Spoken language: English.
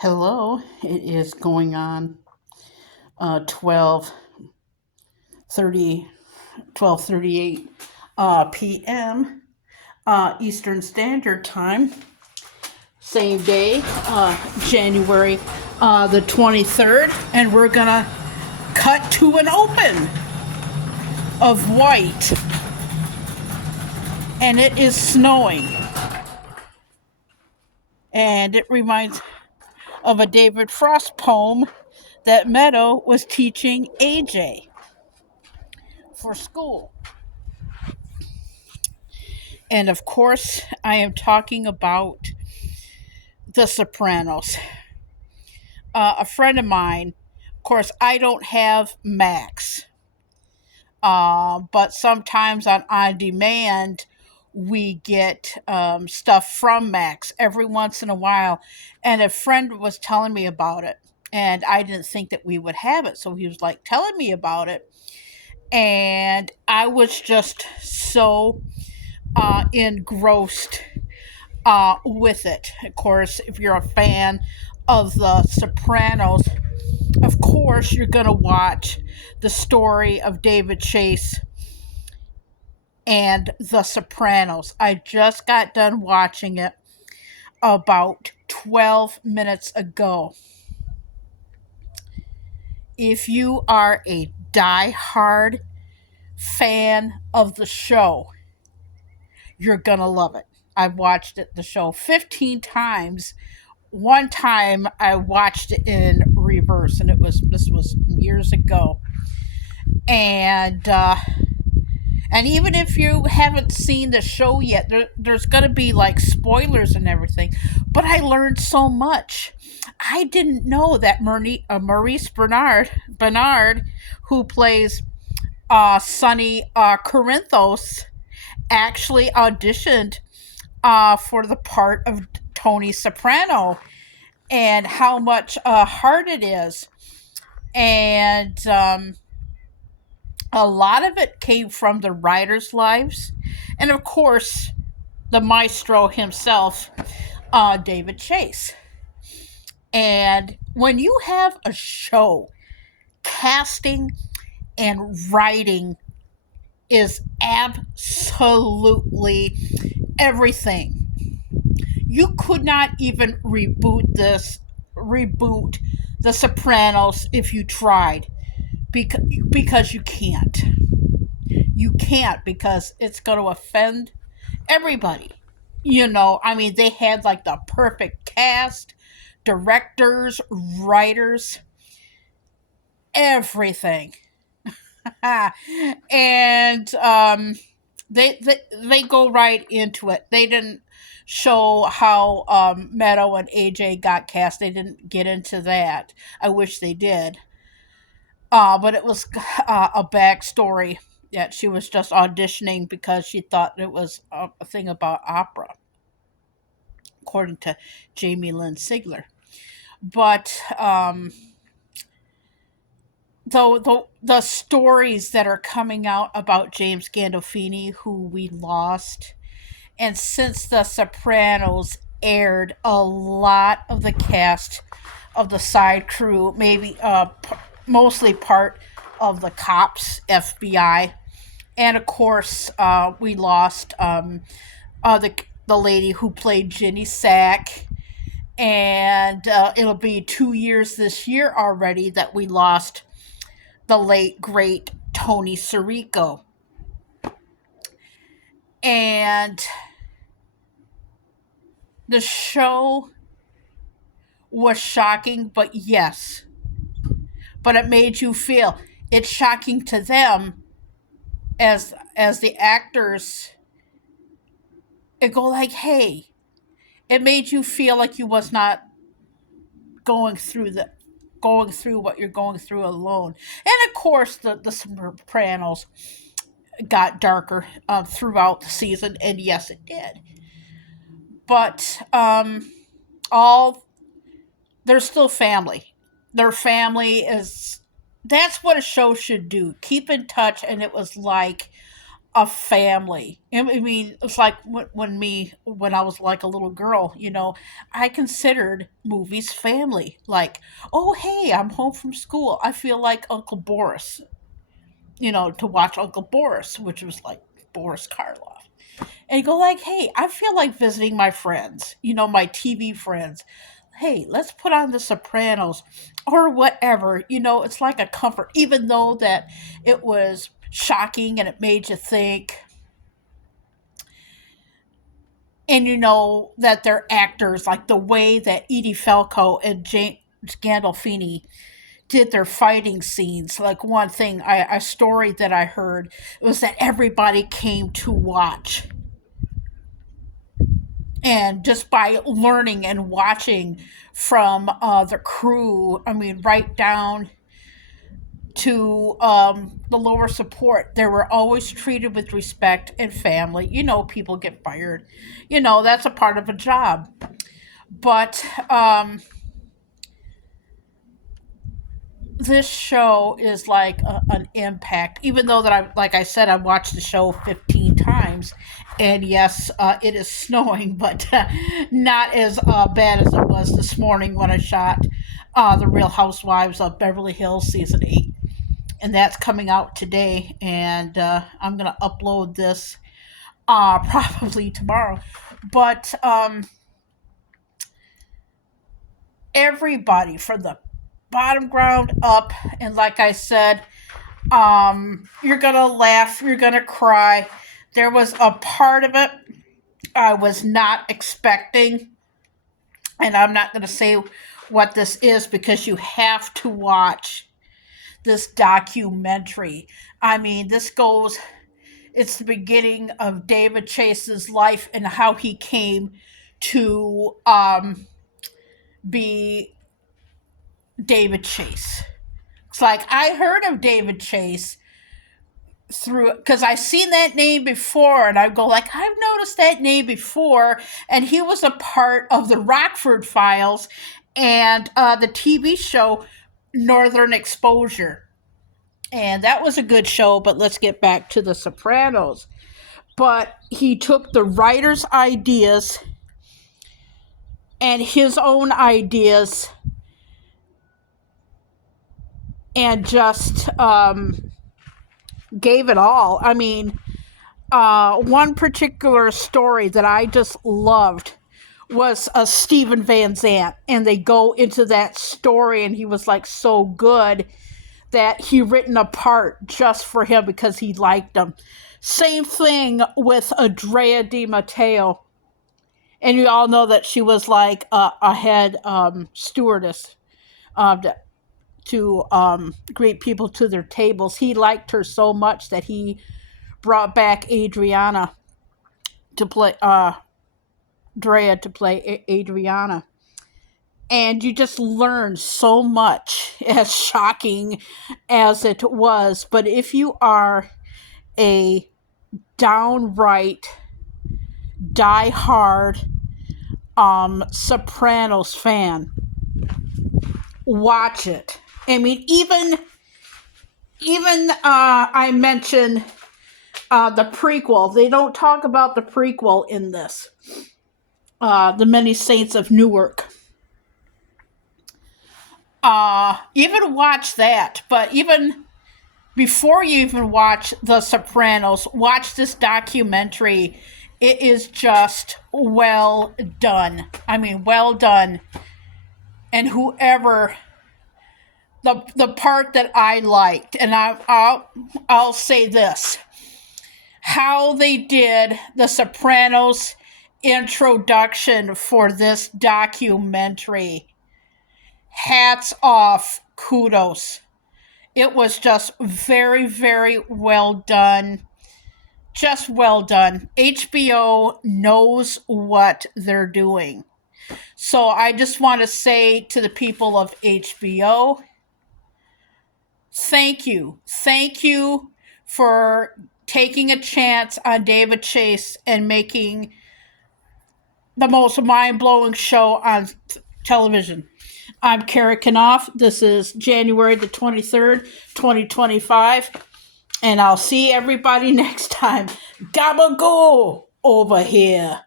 Hello, it is going on 12:30 12:38 p.m. Eastern Standard Time. Same day, January the 23rd, and we're gonna cut to an open of white, and it is snowing, and it reminds of a David Frost poem that Meadow was teaching AJ for school. And of course, I am talking about The Sopranos. A friend of mine, of course, I don't have Max, but sometimes on demand, we get stuff from Max every once in a while. And a friend was telling me about it, and I didn't think that we would have it. So he was like telling me about it. And I was just so engrossed with it. Of course, if you're a fan of The Sopranos, of course, you're going to watch the story of David Chase and The Sopranos. I just got done watching it about 12 minutes ago. If you are a die-hard fan of the show, you're going to love it. I've watched the show 15 times. One time I watched it in reverse, and this was years ago. And even if you haven't seen the show yet, there's going to be like spoilers and everything. But I learned so much. I didn't know that Maurice Bernard, who plays Sonny Corinthos, actually auditioned for the part of Tony Soprano, and how much hard it is. And a lot of it came from the writers' lives. And of course, the maestro himself, David Chase. And when you have a show, casting and writing is absolutely everything. You could not even reboot The Sopranos if you tried, because you can't. You can't, because it's going to offend everybody. I mean, they had like the perfect cast, directors, writers, everything. And they go right into it. They didn't show how Meadow and AJ got cast. They didn't get into that. I wish they did. But it was a backstory that she was just auditioning because she thought it was a thing about opera, according to Jamie Lynn Sigler. But the stories that are coming out about James Gandolfini, who we lost, and since The Sopranos aired, a lot of the cast of the side crew, maybe mostly part of the cops, FBI, and of course we lost the lady who played Ginny Sack, and it'll be 2 years this year already that we lost the late great Tony Sirico. And the show was shocking, but yes, but it made you feel it's shocking to them as the actors. It go like, hey, it made you feel like you was not going through what you're going through alone. And of course, the Sopranos got darker throughout the season, and yes, it did. But all they're still family. Their family is, that's what a show should do. Keep in touch. And it was like a family. I mean, it's like when I was like a little girl, I considered movies family. Like, oh hey, I'm home from school. I feel like Uncle Boris, to watch Uncle Boris, which was like Boris Karloff. And you go like, hey, I feel like visiting my friends, my TV friends. Hey, let's put on the Sopranos or whatever. It's like a comfort, even though that it was shocking and it made you think. And that they're actors, like the way that Edie Falco and James Gandolfini did their fighting scenes. Like one thing, a story that I heard was that everybody came to watch, and just by learning and watching from the crew, I mean, right down to the lower support, they were always treated with respect and family. People get fired, that's a part of a job. But this show is like an impact, even though that like I said, I watched the show 15 times. And yes, it is snowing, but not as bad as it was this morning when I shot The Real Housewives of Beverly Hills season 8. And that's coming out today, and I'm going to upload this probably tomorrow. But everybody from the bottom ground up, and like I said, you're gonna laugh, you're gonna cry. There was a part of it I was not expecting, and I'm not gonna say what this is because you have to watch this documentary. I mean, it's the beginning of David Chase's life and how he came to be David Chase. It's like I heard of David Chase through, because I've seen that name before, and I go like, I've noticed that name before, and he was a part of the Rockford Files and the TV show Northern Exposure. And that was a good show, but let's get back to The Sopranos. But he took the writer's ideas and his own ideas and just gave it all. I mean, one particular story that I just loved was Stephen Van Zandt, and they go into that story, and he was like so good that he written a part just for him because he liked him. Same thing with Andrea Di Matteo, and you all know that she was like a head stewardess to greet people to their tables. He liked her so much that he brought back Adriana to play Drea to play Adriana. And you just learn so much, as shocking as it was. But if you are a downright, die-hard Sopranos fan, watch it. I mean, even I mentioned the prequel. They don't talk about the prequel in this. The Many Saints of Newark. Even watch that. But even before you even watch The Sopranos, watch this documentary. It is just well done. I mean, well done. And whoever, the part that I liked, and I'll say this, how they did the Sopranos introduction for this documentary. Hats off, kudos. It was just very, very well done. Just well done. HBO knows what they're doing. So I just want to say to the people of HBO, thank you. Thank you for taking a chance on David Chase and making the most mind-blowing show on television. I'm Kara Knopf. This is January the 23rd, 2025. And I'll see everybody next time. Gabagoo over here.